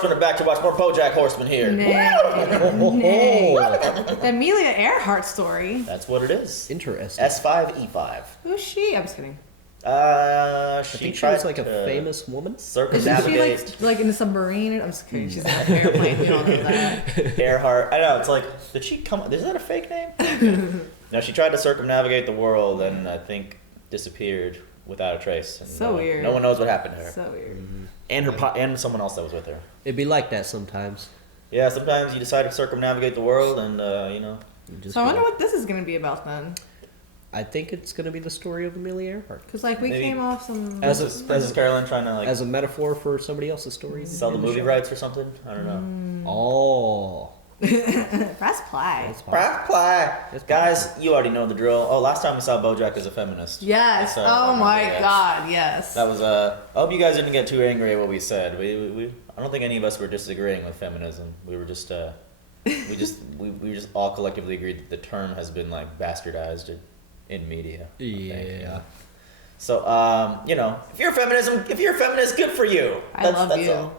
Horseman are back to watch more Bojack Horseman here. Nay. Amelia Earhart Story. That's what it is. Interesting. S5E5. Who's she? I'm just kidding. I think she was like a famous woman. Isn't Circumnavigate. she like in a submarine? I'm just kidding. She's in an airplane. We don't know that. Earhart. I know. It's like, did she come? Is that a fake name? No, she tried to circumnavigate the world and I think disappeared without a trace. And So weird. No one knows what happened to her. So weird. And and someone else that was with her. It'd be like that sometimes. Yeah, sometimes you decide to circumnavigate the world and, you know. So I wonder what this is going to be about then. I think it's going to be the story of Amelia Earhart. Because like we Maybe. came off some... This is Carolyn trying to like As a metaphor for somebody else's story. sell the movie show. rights or something. I don't know. Oh. Press play. That's fine. Press play. It's Guys, you already know the drill. Oh, last time we saw Bojack as a feminist. Yes. So, Oh my yeah. God. Yes. That was I hope you guys didn't get too angry at what we said. We I don't think any of us were disagreeing with feminism. We were just we just all collectively agreed that the term has been like bastardized in media. I think, you know. So you know, if you're a feminist, good for you. I love you. All.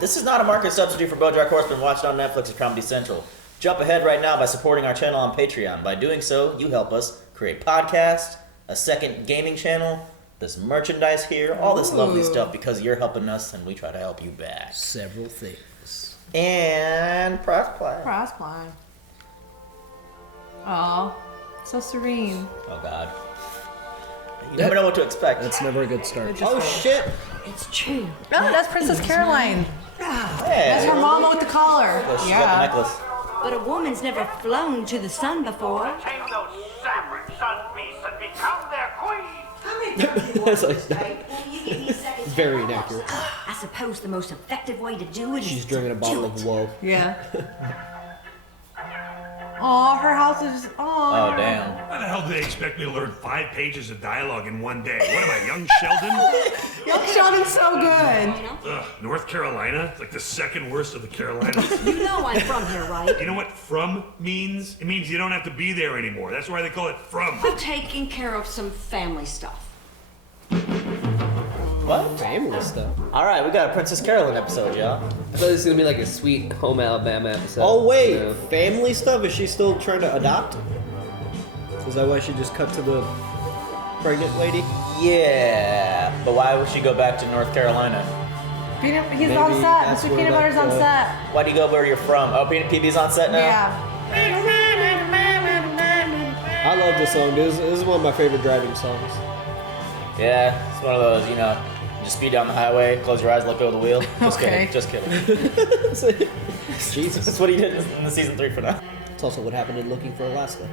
This is not a market substitute for Bojack Horseman watched on Netflix or Comedy Central. Jump ahead right now by supporting our channel on Patreon. By doing so, you help us create podcasts, a second gaming channel, this merchandise here, all this lovely stuff because you're helping us and we try to help you back. Several things. And press play. Press play. Aw. So serene. Oh God. You never know what to expect. That's never a good start. Oh shit! It's true. Oh, that's Princess Caroline. Hey, That's her mama with the collar. Well, she's Yeah. got the necklace. But a woman's never flown to the sun before. Tame those savage sun beasts and become their queen. That's like, it's very inaccurate. I suppose the most effective way to do it is She's drinking a to bottle do of it. woe. Yeah. Aw, her house is just... Aw. Oh damn. How the hell do they expect me to learn 5 pages of dialogue in one day? What am I, young Sheldon? Young Sheldon's so good. Ugh, North Carolina? It's like the second worst of the Carolinas. You know I'm from here, right? You know what from means? It means you don't have to be there anymore. That's why they call it from. I'm taking care of some family stuff. What? Family stuff. All right, we got a Princess Carolyn episode, y'all. I thought this was gonna be like a Sweet Home Alabama episode. Oh wait, you know? family stuff? Is she still trying to adopt? Is that why she just cut to the pregnant lady? Yeah, but why would she go back to North Carolina? He's Maybe on set. that's Mr. where, Peanut like, Butter's on the- set. Why do you go where you're from? Oh, PB's on set now? Yeah. I love this song. This is one of my favorite driving songs. Yeah, it's one of those, you know, just speed down the highway, close your eyes, let go of the wheel. Just Okay. kidding, just kidding. Jesus. That's what he did in the season 3 for now. It's also what happened in Looking for Alaska.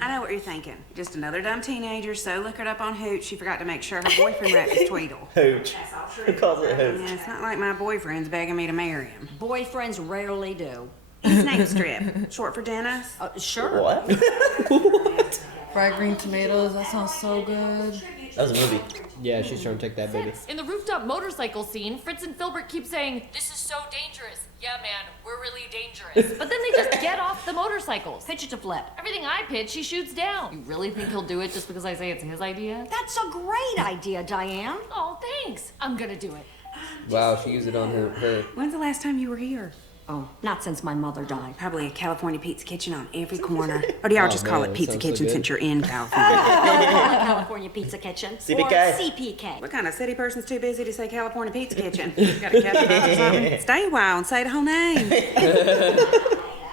I know what you're thinking. Just another dumb teenager so liquored up on hooch she forgot to make sure her boyfriend wrapped his Tweedle. Hooch. Who calls it hooch? Yeah, it's not like my boyfriend's begging me to marry him. Boyfriends rarely do. His name's Strip, short for Dennis. Sure. What? Fried green tomatoes. That sounds so good. That was a movie. Yeah, she's trying to take that baby. In the rooftop motorcycle scene, Fritz and Filbert keep saying, "This is so dangerous." Yeah, man, we're really dangerous. But then they just get off the motorcycles. Pitch it to flip. Everything I pitch, he shoots down. You really think he'll do it just because I say it's his idea? That's a great idea, Diane. Oh, thanks. I'm gonna do it. Wow, she used it on her. When's the last time you were here? Oh, not since my mother died. Probably a California Pizza Kitchen on every corner. Or do y'all just call man, it that Pizza sounds so Kitchen good. since you're in California? California Pizza Kitchen. CPK. Or CPK. What kind of city person's too busy to say California Pizza Kitchen? Got a cat or something? Stay a while and say the whole name.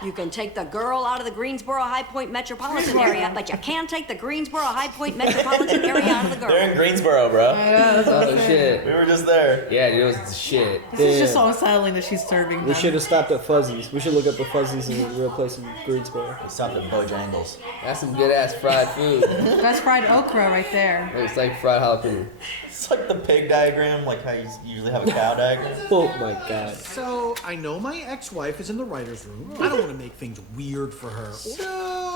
You can take the girl out of the Greensboro High Point metropolitan area, but you can't take the Greensboro High Point metropolitan area out of the girl. They're in Greensboro, bro. Oh shit. We were just there. Yeah, dude, it was the shit. This is just so unsettling that she's serving We them. should have stopped at Fuzzies. We should look up a Fuzzies in a real place in Greensboro. We stopped at Bojangles. That's some good ass fried food. That's fried okra right there. It's like fried jalapeno. It's like the pig diagram, like how you usually have a cow diagram. Oh my god. So, I know my ex-wife is in the writer's room. I don't want to make things weird for her. So,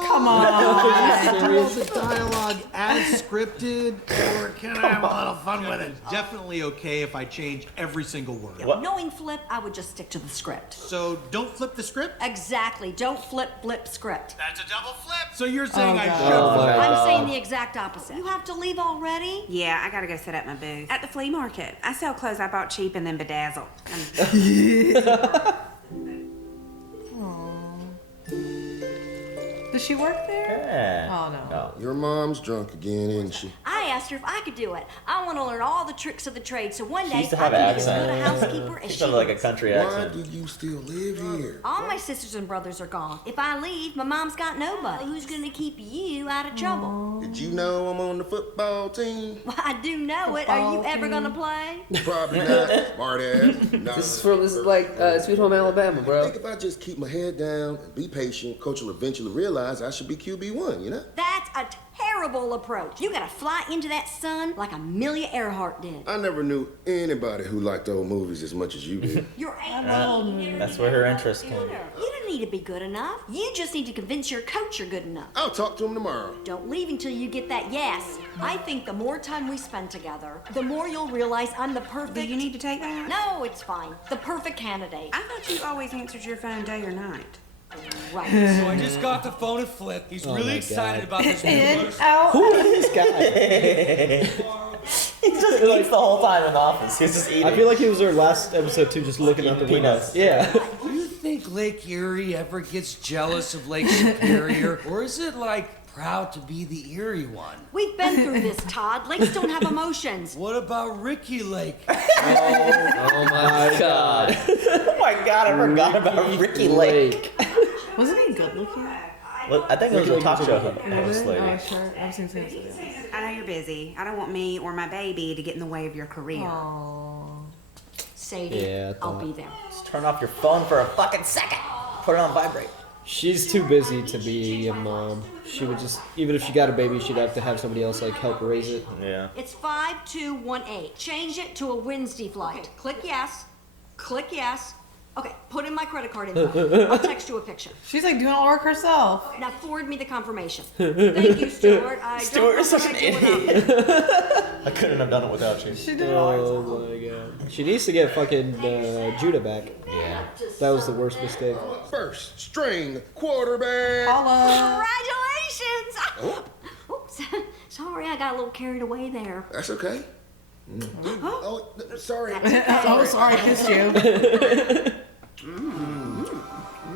Come on. Do all the dialogue as scripted, or can I have a little fun with it? Definitely okay if I change every single word. What? Knowing Flip, I would just stick to the script. So don't flip the script? Exactly. Don't flip script. That's a double flip. So you're saying I God. should Oh, flip? my I'm God. saying the exact opposite. You have to leave already? Yeah, I gotta go set up my booth. At the flea market. I sell clothes I bought cheap and then bedazzled. Does she work there? Yeah. Oh, no. Your mom's drunk again, isn't she? I asked her if I could do it. I want to learn all the tricks of the trade, so one She day used to I have can an be as good a accent. housekeeper as She she sounded like a is. country Why accent. do you still live here? All my sisters and brothers are gone. If I leave, my mom's got nobody. Who's gonna keep you out of trouble? Did you know I'm on the football team? Well, I do know it. Are you ever gonna play? Probably not. Smart ass. This is like Sweet Home Alabama, I bro. think if I just keep my head down and be patient, coach will eventually realize I should be QB1, you know? That's a terrible approach. You gotta fly into that sun like Amelia Earhart did. I never knew anybody who liked old movies as much as you did. Your That's where her interest came. You don't need to be good enough. You just need to convince your coach you're good enough. I'll talk to him tomorrow. Don't leave until you get that yes. I think the more time we spend together, the more you'll realize I'm the perfect... Do you need to take that? No, it's fine. The perfect candidate. I thought you always answered your phone day or night. Right. So I just got the phone and Flip. He's Oh really my excited God. about this new In, motorcycle. out. Who is this guy? He just eats the whole time in the office. He's just eating. I feel like it was our last episode too, just looking out the window. Peanuts. Yeah. Do you think Lake Erie ever gets jealous of Lake Superior? Or is it like proud to be the Erie one? We've been through this, Todd. Lakes don't have emotions. What about Ricky Lake? Oh my God. Oh my God! I forgot about Ricky Lake. Wasn't he good looking? Well, I think it was a talk show host Was it? lady. Oh, sure. I've seen some. I know you're busy. I don't want me or my baby to get in the way of your career. Oh. Sadie, Yeah, I I'll thought- be there. Just turn off your phone for a fucking second. Put it on vibrate. She's too busy to be a mom. She would just, even if she got a baby, she'd have to have somebody else like help raise it. Yeah. It's 5218. Change it to a Wednesday flight. Okay, click yes. Click yes. Okay, put in my credit card info. I'll text you a picture. She's like doing all the work herself. Now forward me the confirmation. Thank you, Stuart. I Stuart don't know is what such I'd an do without you. I couldn't have done it without you. She did all Oh my God. She needs to get fucking Judah back. Yeah. That was the worst mistake. First string quarterback. Holla. Congratulations! Oops. Sorry, I got a little carried away there. That's okay. Oh, sorry. Oh, sorry, I kissed you.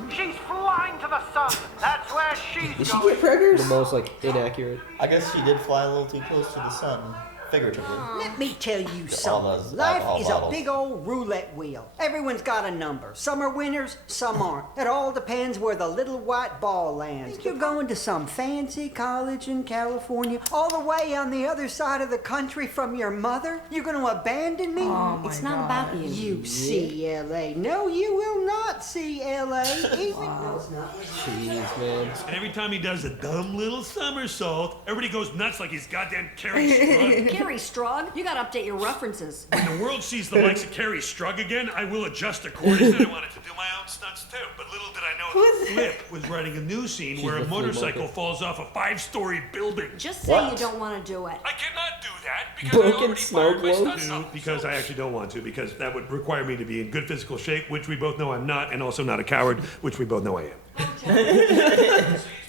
She's flying to the sun. That's where she's Did she going. get preggers? The most like inaccurate. I guess she did fly a little too close to the sun, figuratively. Let me tell you All something. those Life alcohol is bottles. a big old roulette wheel. Everyone's got a number. Some are winners, some aren't. It all depends where the little white ball lands. Think you're going to some fancy college in California, all the way on the other side of the country from your mother? You're going to abandon me? Oh my It's not God. about you. You see LA. No, you will not see LA. Even no, it's not. Jeez, man. And every time he does a dumb little somersault, everybody goes nuts like he's goddamn Carrie Strug. Carrie Strug, you gotta update your references. When the world sees the likes of Carrie Strug again, I will adjust accordingly. I wanted to do my own stunts too, but little did I know that Flip was writing a new scene where a the flea motorcycle market. falls off a 5-story building. Just say you don't want to do it. I cannot do that because Broken I already snow fired my globes? stunt double. Because I actually don't want to, because that would require me to be in good physical shape, which we both know I'm not, and also not a coward, which we both know I am.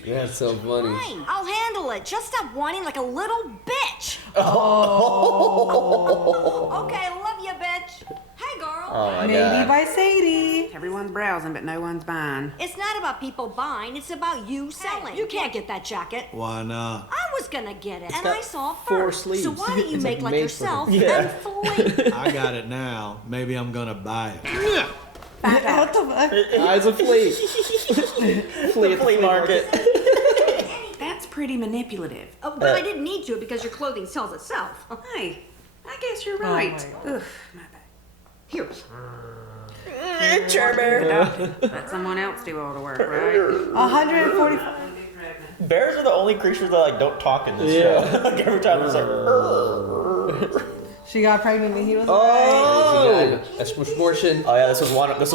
That's so funny. Fine, I'll handle it. Just stop whining like a little bitch. Oh. Okay, love you, bitch. Hey, girl. Oh my Maybe God. by Sadie. Everyone's browsing, but no one's buying. It's not about people buying, it's about you selling. You can't get that jacket. Why not? I was gonna get it, and got I saw it 4 first. sleeves. So why don't you It's make like like made for yourself them. Yeah. and flee? I got it now. Maybe I'm gonna buy it. What the fuck? Eyes of flea. Flea at the Flea market. That's pretty manipulative. Oh, but I didn't need to because your clothing sells itself. Hey, I guess you're Oh right. my Ugh, my bad. Here. Let someone else do all the work, right? 145. Bears are the only creatures that like don't talk in this Yeah. show. Like every time it's like. She got pregnant and he was Oh! That's proportion. Oh yeah, this was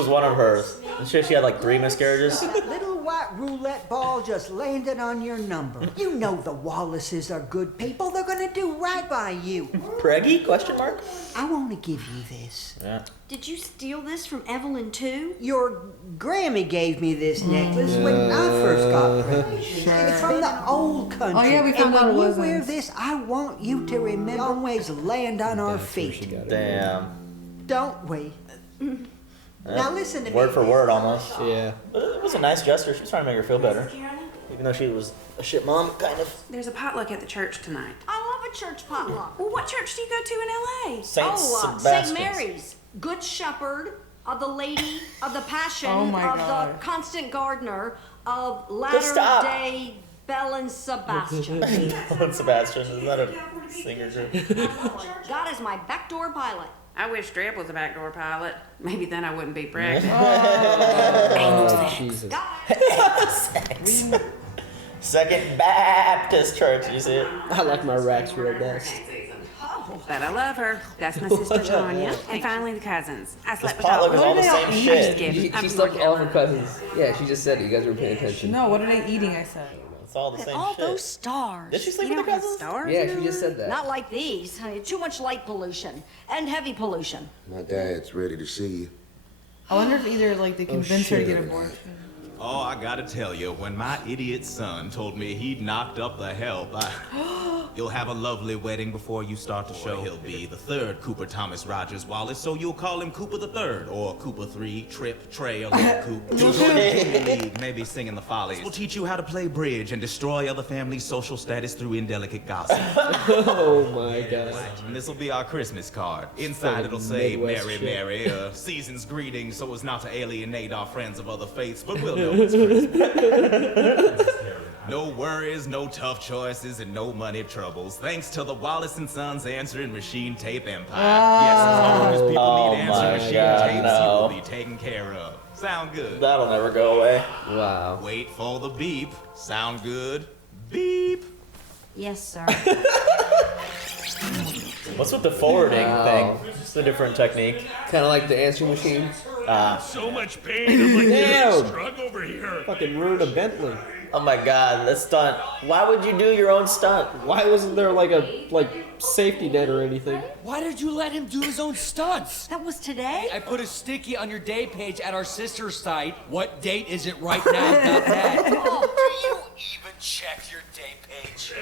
one of hers. She had like 3 miscarriages. Little white roulette ball just landed on your number. You know the Wallaces are good people. They're gonna do right by you. Preggy? Question mark? I want to give you this. Yeah. Did you steal this from Evelyn too? Your Grammy gave me this necklace when I first got pregnant. It's from the old country. Oh, yeah, we found out and it when you wasn't. wear this, I want you to remember always land on our feet. Damn. Don't we? Now listen to me. Word for word, almost. Yeah. But it was a nice gesture. She was trying to make her feel better. Even though she was a shit mom, kind of. There's a potluck at the church tonight. I love a church potluck. Well, what church do you go to in L.A.? Saint St. Sebastian's. Mary's, Good Shepherd, of the Lady of the Passion, Oh my of God. the Constant Gardener, of Just stop. Latter Day Bell and Sebastian. Bell Sebastian, is that a singer group? God is my backdoor pilot. I wish Streb was a backdoor pilot. Maybe then I wouldn't be pregnant. Oh, Jesus. Second Baptist Church, you see it? I like my racks real best. But I love her. That's my sister Tanya. And finally the cousins. I slept with all potluck is all the them. same I'm shit. just kidding. I'm She slept with more all of her cousins. Yeah, she just said it. You guys were paying attention. No, what are they eating? I said. It's all the And same all shit. those stars. Did she sleep You with don't her have cousins? stars? Yeah, she just said that. Not like these. Honey, too much light pollution and heavy pollution. My dad's ready to see you. I wonder if either like they convinced her to shit. get abortion. Oh, I gotta tell you, when my idiot son told me he'd knocked up the help, you'll have a lovely wedding before you start the show. He'll be the third Cooper Thomas Rogers Wallace, so you'll call him Cooper the Third, or Cooper 3, Trip, Trey, or Little Coop. You'll join the Junior League, maybe singing the Follies. We'll teach you how to play bridge and destroy other families' social status through indelicate gossip. Oh my God. And this'll be our Christmas card. Inside it'll say, Midwest Merry, shit. Merry, season's greetings so as not to alienate our friends of other faiths, but we'll know it's Christmas. No worries, no tough choices, and no money troubles. Thanks to the Wallace & Sons answering machine tape empire. Yes, as long as people Oh need answering my machine God, tapes, you no. will be taken care of. Sound good? That'll never go away. Wow. Wait for the beep. Sound good? Beep. Yes, sir. What's with the forwarding Wow. thing? Just a different technique. Kind of like the answering machine. So much pain. I'm like Damn. getting strung over here. Fucking ruined a Bentley. Oh my God, that stunt. Why would you do your own stunt? Why wasn't there like a safety net or anything? Why did you let him do his own stunts? That was today? I put a sticky on your day page at our sister site. What date is it right now.net? Do you even check your day page?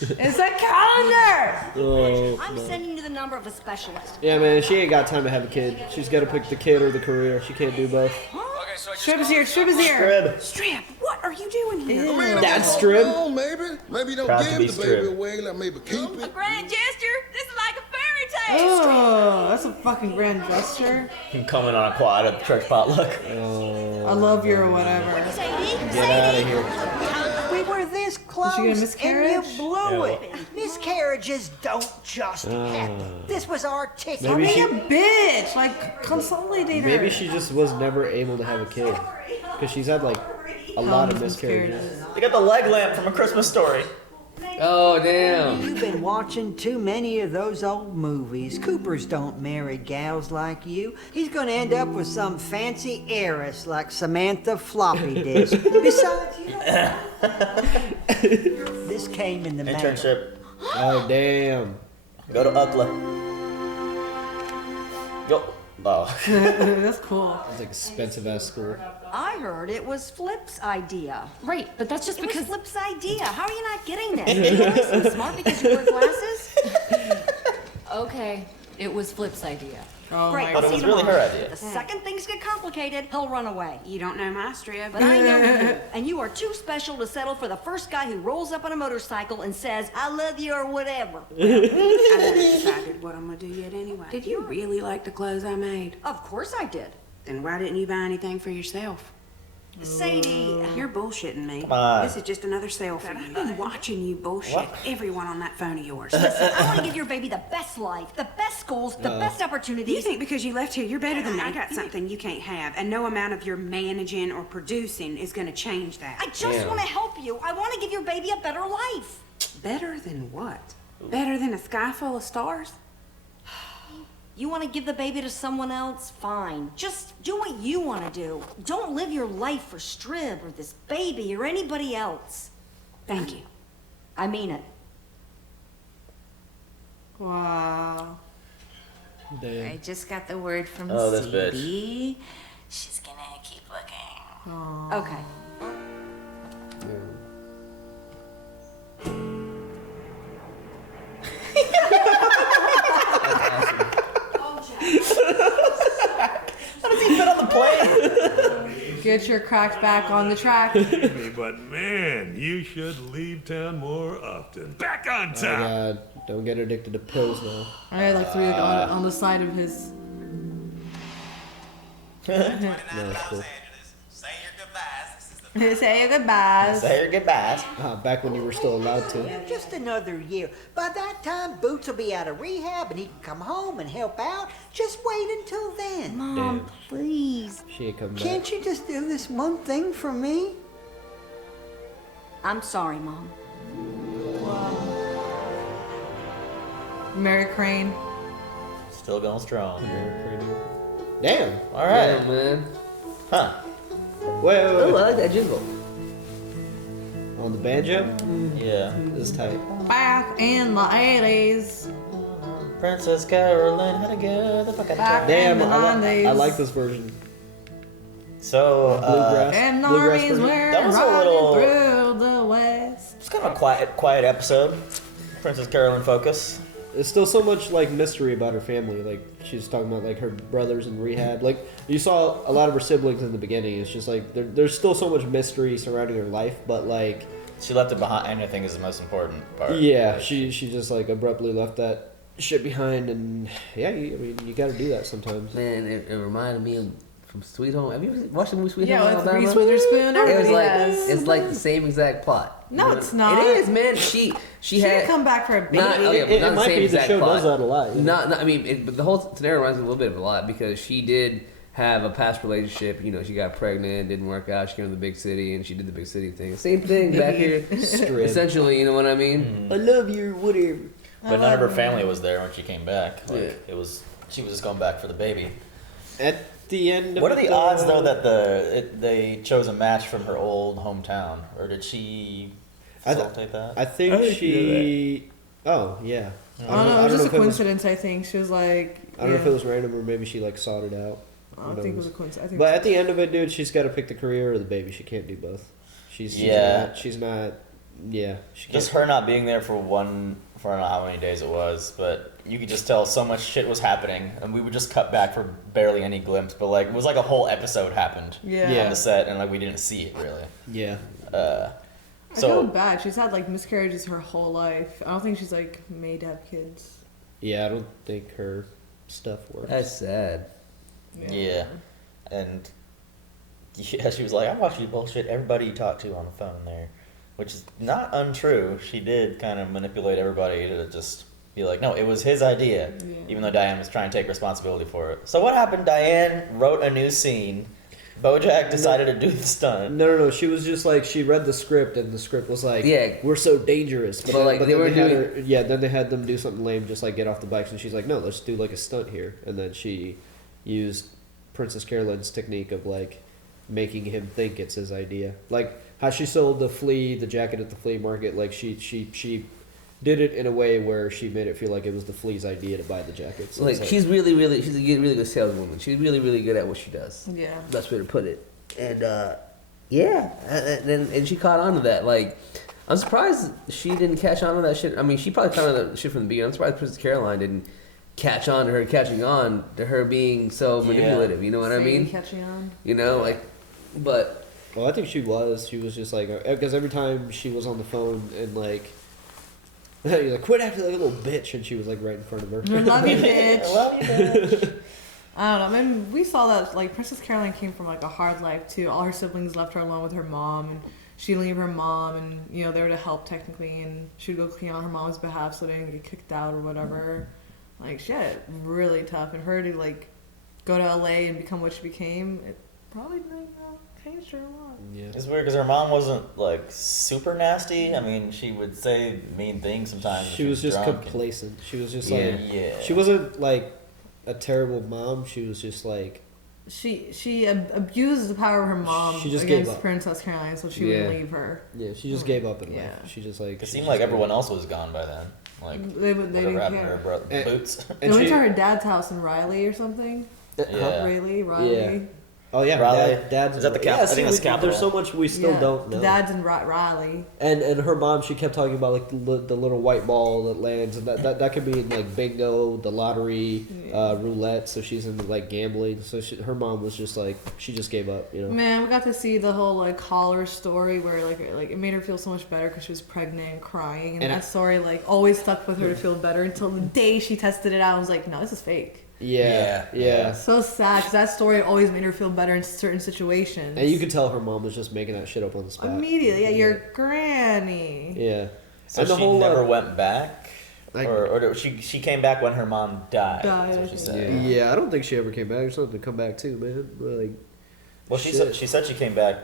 It's a calendar! Oh, I'm no. sending you the number of a specialist. Yeah, man, she ain't got time to have a kid. She's got to pick the kid or the career. She can't do both. Strip is here, Strip is here. Strip, what are you doing here? That's Strip. Oh, maybe. Maybe don't Proud to give be the Strip. baby away. Like maybe keep it. Grand gesture? This is like a fairy tale. Oh, that's a fucking grand gesture. Coming on a quad at the church potluck. I love you or whatever. Get out of here. We were this close, get a and miscarriage? you blew Yeah. it. Miscarriages don't just happen. This was our ticket. Maybe Be she, a bitch. Like, consolidate her. maybe she just was never able to have a kid. Because she's had like a lot of miscarriages. They got the leg lamp from A Christmas Story. Oh, damn. You've been watching too many of those old movies. Coopers don't marry gals like you. He's gonna end up with some fancy heiress like Samantha Floppy Disk. Besides, this came in the mail. Internship. Oh, damn. Go to UCLA. Go. Oh. That's cool. It's like expensive ass school. I heard it was Flip's idea. Right, but that's just It was because. Flip's idea. How are you not getting this? You always seem smart because you wear glasses? Okay, it was Flip's idea. Oh Great, my But I'll it see was you really tomorrow. her idea. The second things get complicated, he'll run away. You don't know my Strip. But I know you, and you are too special to settle for the first guy who rolls up on a motorcycle and says, I love you or whatever. I haven't decided what I'm gonna do yet anyway. Did you really like the clothes I made? Of course I did. Then why didn't you buy anything for yourself? Sadie. You're bullshitting me. Come on. This is just another selfie. I've been watching you bullshit What? everyone on that phone of yours. Listen, I want to give your baby the best life, the best schools, the best You opportunities. think because you left here, you're better than me. I got something you can't have, and no amount of your managing or producing is gonna change that. I just want to help you. I want to give your baby a better life. Better than what? Better than a sky full of stars? You want to give the baby to someone else? Fine. Just do what you want to do. Don't live your life for Strib or this baby or anybody else. Thank you. I mean it. Wow. Damn. I just got the word from Oh, this bitch. CD. She's gonna keep looking. Okay. How does he fit on the plane? Get your cracked back on the track. But man, you should leave town more often. Back on Oh top. God, don't get addicted to pills now. I had like three on the side of his. No, it's cool. Say your goodbyes. Say your goodbyes. Back when you were still allowed to. Just another year. By that time, Boots will be out of rehab and he can come home and help out. Just wait until then. Mom, please. She ain't coming back. Can't you just do this one thing for me? I'm sorry, Mom. Mary Crane. Still going strong. Damn. All right. Yeah, man. Huh. Wait. Oh, I like that jingle. On the banjo? Yeah. This is tight. Back in the 80s. Princess Carolyn had to get the fuck out of Back town. in Damn, the I 90s. like this version. So, Bluegrass. And Bluegrass Normies version. were That was a riding little- through the West. it's kind of a quiet episode. Princess Carolyn focus. There's still so much like mystery about her family. Like she's talking about like her brothers in rehab. Like you saw a lot of her siblings in the beginning. It's just like there's still so much mystery surrounding her life. But like She left it behind, and I think is the most important part. yeah, she just like abruptly left that shit behind. And yeah, I mean you got to do that sometimes. Man, it reminded me of from Sweet Home. Have you watched the movie Sweet Yeah, Home with Alabama? Reese Witherspoon. It was Everybody like has. it's like the same exact plot. No, You know it's what- not. It is, man. She She had didn't come back for a baby. Not, oh yeah, but It not the might same be the exact show plot. does that a lot. Yeah. Not I mean, but the whole scenario reminds me a little bit of a lot because she did have a past relationship. You know, she got pregnant, didn't work out. She came to the big city, and she did the big city thing. Same thing back here, Strip. essentially. You know what I mean? I love you, whatever. But none of her family was there when she came back. Like, Yeah. she was just going back for the baby. At the end of What are it, the odds though that they chose a match from her old hometown, or did she facilitate that? I think I didn't she. Oh yeah. Oh no, it was just a if it was- coincidence. I think she was like. I don't know if it was random or maybe she like sought it out. I don't think it was a coincidence. I think But at the end of it, dude, she's got to pick the career or the baby. She can't do both. She's Yeah. She's not. Yeah. She can't. Just her not being there for I don't know how many days it was, but you could just tell so much shit was happening, and we would just cut back for barely any glimpse. But like it was like a whole episode happened Yeah. on the set, and like we didn't see it really. Yeah. I feel bad. She's had like miscarriages her whole life. I don't think she's like made to have kids. Yeah, I don't think her stuff works. That's sad. Yeah. And yeah, she was like, I watched you bullshit everybody you talked to on the phone there, which is not untrue. She did kind of manipulate everybody to just be like, no, it was his idea, even though Diane was trying to take responsibility for it. So what happened? Diane wrote a new scene. Bojack decided to do the stunt. No. She was just like she read the script and the script was like, Yeah. we're so dangerous. But, like, they then were had doing- her, yeah. Then they had them do something lame, just like get off the bikes, and she's like, no, let's do like a stunt here. And then she used Princess Carolyn's technique of like making him think it's his idea, like how she sold the jacket at the flea market. Like she did it in a way where she made it feel like it was the flea's idea to buy the jacket. So Like it's she's really good saleswoman. She's really good at what she does. Yeah. That's the way to put it. And yeah, and she caught on to that. Like, I'm surprised she didn't catch on to that shit. I mean, she probably caught on to that shit from the beginning. I'm surprised Princess Caroline didn't catch on to her catching on to her being so manipulative. You know what I mean? Catching on. You know, like, but Well, I think she was just like, because every time she was on the phone and like, you're like, quit acting like a little bitch, and she was like right in front of her. I love you, bitch. I love you, bitch. I don't know. I mean, we saw that like Princess Caroline came from like a hard life too. All her siblings left her alone with her mom, and she'd leave her mom, and you know they were to help technically, and she'd go clean on her mom's behalf so they didn't get kicked out or whatever. Like she had it really tough, and her to like go to LA and become what she became, it probably changed her a lot. Yeah. It's weird because her mom wasn't like super nasty. I mean, she would say mean things sometimes. She was just drunk. complacent. She was just Yeah. like, Yeah. she wasn't like, a terrible mom. She was just like she abused the power of her mom She just gave against up. Princess Caroline, so she would leave her. Yeah, she just gave up in life. Yeah. She just like It seemed like everyone else was gone by then. Like They whatever didn't happened to care. her brother, Boots. They went to her dad's house in Riley or something. Yeah. Riley. Yeah. Oh yeah, Raleigh. Dad's Is that the yeah, capital? I see, think that's the capital. There's so much we still don't know. Dad's in Riley. And her mom, she kept talking about like the little white ball that lands, and that could be in like bingo, the lottery, roulette. So she's into like gambling. So her mom was just like she just gave up, you know. Man, we got to see the whole like collar story where like it made her feel so much better because she was pregnant and crying, and that story like always stuck with her to feel better until the day she tested it out. I was like, no, this is fake. Yeah. So sad because that story always made her feel better in certain situations. And you could tell her mom was just making that shit up on the spot. Immediately, yeah, your granny. Yeah. So and the she whole never went back, like- or she came back when her mom died. Died, That's what she said. Yeah, I don't think she ever came back. There's something to come back too, man. But, like, Well, she said she came back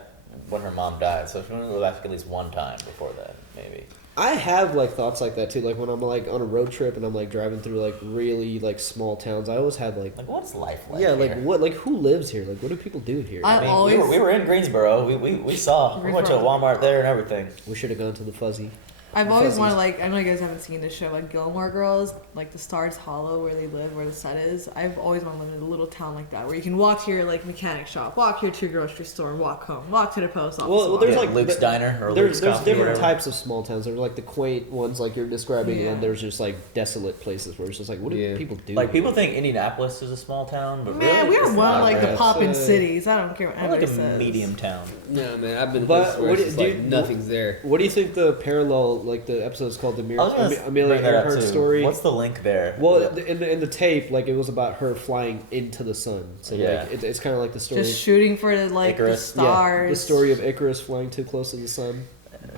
when her mom died, so she wanted to go back at least one time before that, maybe. I have like thoughts like that too. Like when I'm like on a road trip and I'm like driving through like really like small towns, I always have like what's life like? Yeah, here? like what, like who lives here? Like what do people do here? I mean, we were in Greensboro. We saw. We went to a Walmart there and everything. We should have gone to the Fuzzy. I've always wanted, like, I know you guys haven't seen this show, like Gilmore Girls, like the Stars Hollow where they live, where the set is. I've always wanted to live in a little town like that where you can walk to your like mechanic shop, walk here to your grocery store, and walk home, walk to the post office. Well, there's like Luke's Diner or there's Luke's Coffee. different types of small towns. There's like the quaint ones like you're describing, Yeah. and there's just like desolate places where it's just like, what do people do? Like people here? think Indianapolis is a small town, but Man, really, we are it's one not, of like right? the poppin' It's, cities. I don't care what We're like anybody a says. medium town. No, man, I've been. But Where what it's do like you, nothing's there. What do you think the parallel, like the episode's called the I was gonna Amelia bring that up Earhart too. Story? What's the link there? Well, in the tape, like it was about her flying into the sun. So Yeah. like it's kind of like the story. Just shooting for like the Icarus. stars. Yeah, the story of Icarus flying too close to the sun,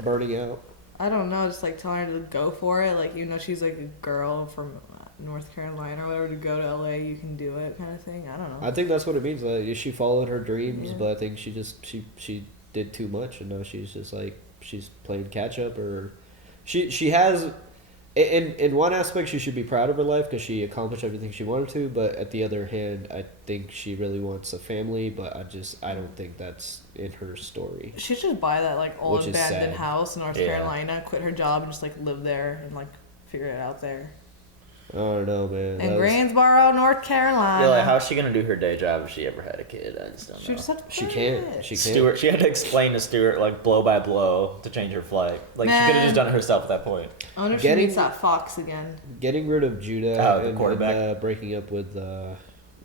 burning out. I don't know, just like telling her to go for it. Like, even though she's like a girl from North Carolina or whatever, to go to LA, you can do it, kind of thing. I don't know. I think that's what it means. She followed her dreams, but I think she just she did too much, and now she's just like she's playing catch up, or she has. In one aspect, she should be proud of her life because she accomplished everything she wanted to. But at the other hand, I think she really wants a family. But I don't think that's in her story. She should buy that like old Which is abandoned sad. house in North Yeah. Carolina, quit her job, and just like live there and like figure it out there. I don't know, man. In That was- Greensboro, North Carolina. Yeah, like how's she gonna do her day job if she ever had a kid? I just don't know. She was such a She bitch. can't. She can't. Stuart, she had to explain to Stuart like blow by blow to change her flight. Like she could have Man. just done it herself at that point. I wonder if Getting- she meets that fox again. Getting rid of Judah Oh, the and quarterback. breaking up with oh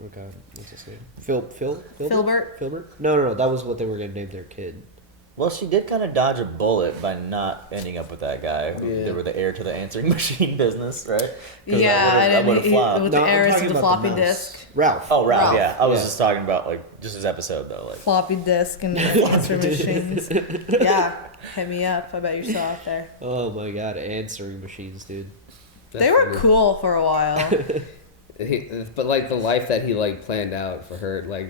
god, what's his name? Filbert? Filbert. Filbert? No, that was what they were gonna name their kid. Well, she did kind of dodge a bullet by not ending up with that guy. Yeah. They were the heir to the answering machine business, right? 'Cause Yeah, that and would've he, flopped. with No, the I'm heiress talking of the about floppy mouse. disk. Ralph. Oh, Ralph, Ralph. yeah. I was Yeah. just talking about like just his episode though. Like Floppy disk and answering machines. Yeah, hit me up. I bet you're still out there. Oh my god, answering machines, dude. They were cool for a while. But like the life that he like planned out for her, like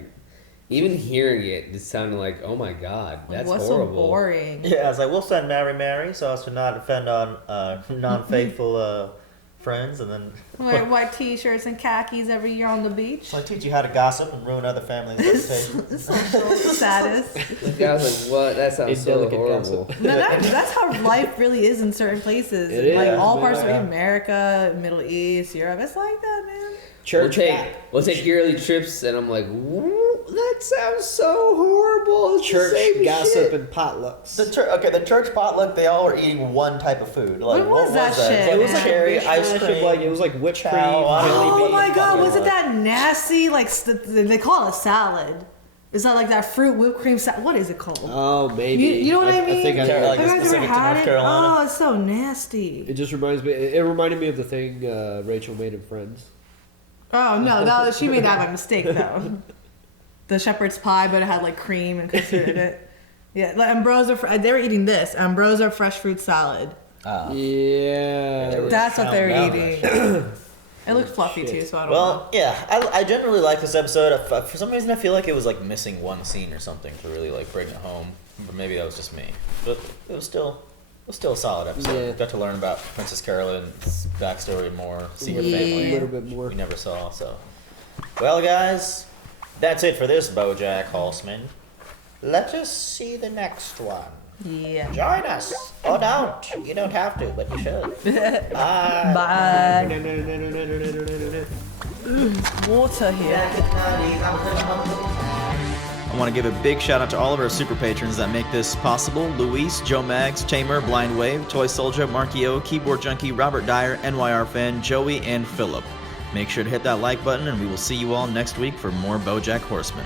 even hearing it, it sounded like, oh my god, that's What's horrible. so boring? yeah, I was like, we'll send Mary so as to not offend on non-faithful friends, and then Wear white t-shirts and khakis every year on the beach. so I teach you how to gossip and ruin other families' reputations. Social status. I was like, what? That sounds so Indelicate horrible. gossip. No, that's how life really is in certain places. It Like is, all man. parts of Yeah. America, Middle East, Europe. It's like that, man. Church. We'll take yearly trips, and I'm like, "Woo, that sounds so horrible. It's the Church same gossip shit." and potlucks. The church potluck, they all were eating one type of food. Like, What was that shit, It was man? cherry Mishmash ice of, cream. like it was like whipped chow. cream, jelly Oh bean. my god, fucking was it what? that nasty? Like they call it a salad. Is that like that fruit whipped cream salad? What is it called? Oh, maybe. You know what I mean? I think I Yeah, know. like Have you guys ever specific to had North it? Carolina. Oh, it's so nasty. It just reminds me. It reminded me of the thing Rachel made in Friends. Oh no, she made that by mistake though. The shepherd's pie, but it had like cream and custard in it. Yeah, like Ambrosia. They were eating this Ambrosia fresh fruit salad. Yeah. That's what they were down eating. It looked fluffy too, so I don't know. Well, yeah, I generally like this episode. For some reason, I feel like it was like missing one scene or something to really like bring it home. But maybe that was just me. But it was still a solid episode. Yeah. Got to learn about Princess Carolyn's backstory more, see her Yeah. family. A little bit more. We never saw, so Well, guys, that's it for this Bojack Horseman. Let us see the next one. Yeah. Join us. Or don't. You don't have to, but you should. Bye. Bye. Water here. I want to give a big shout out to all of our super patrons that make this possible. Luis, Joe Maggs, Tamer, Blind Wave, Toy Soldier, Marky O, Keyboard Junkie, Robert Dyer, NYR Fan, Joey, and Philip. Make sure to hit that like button, and we will see you all next week for more Bojack Horseman.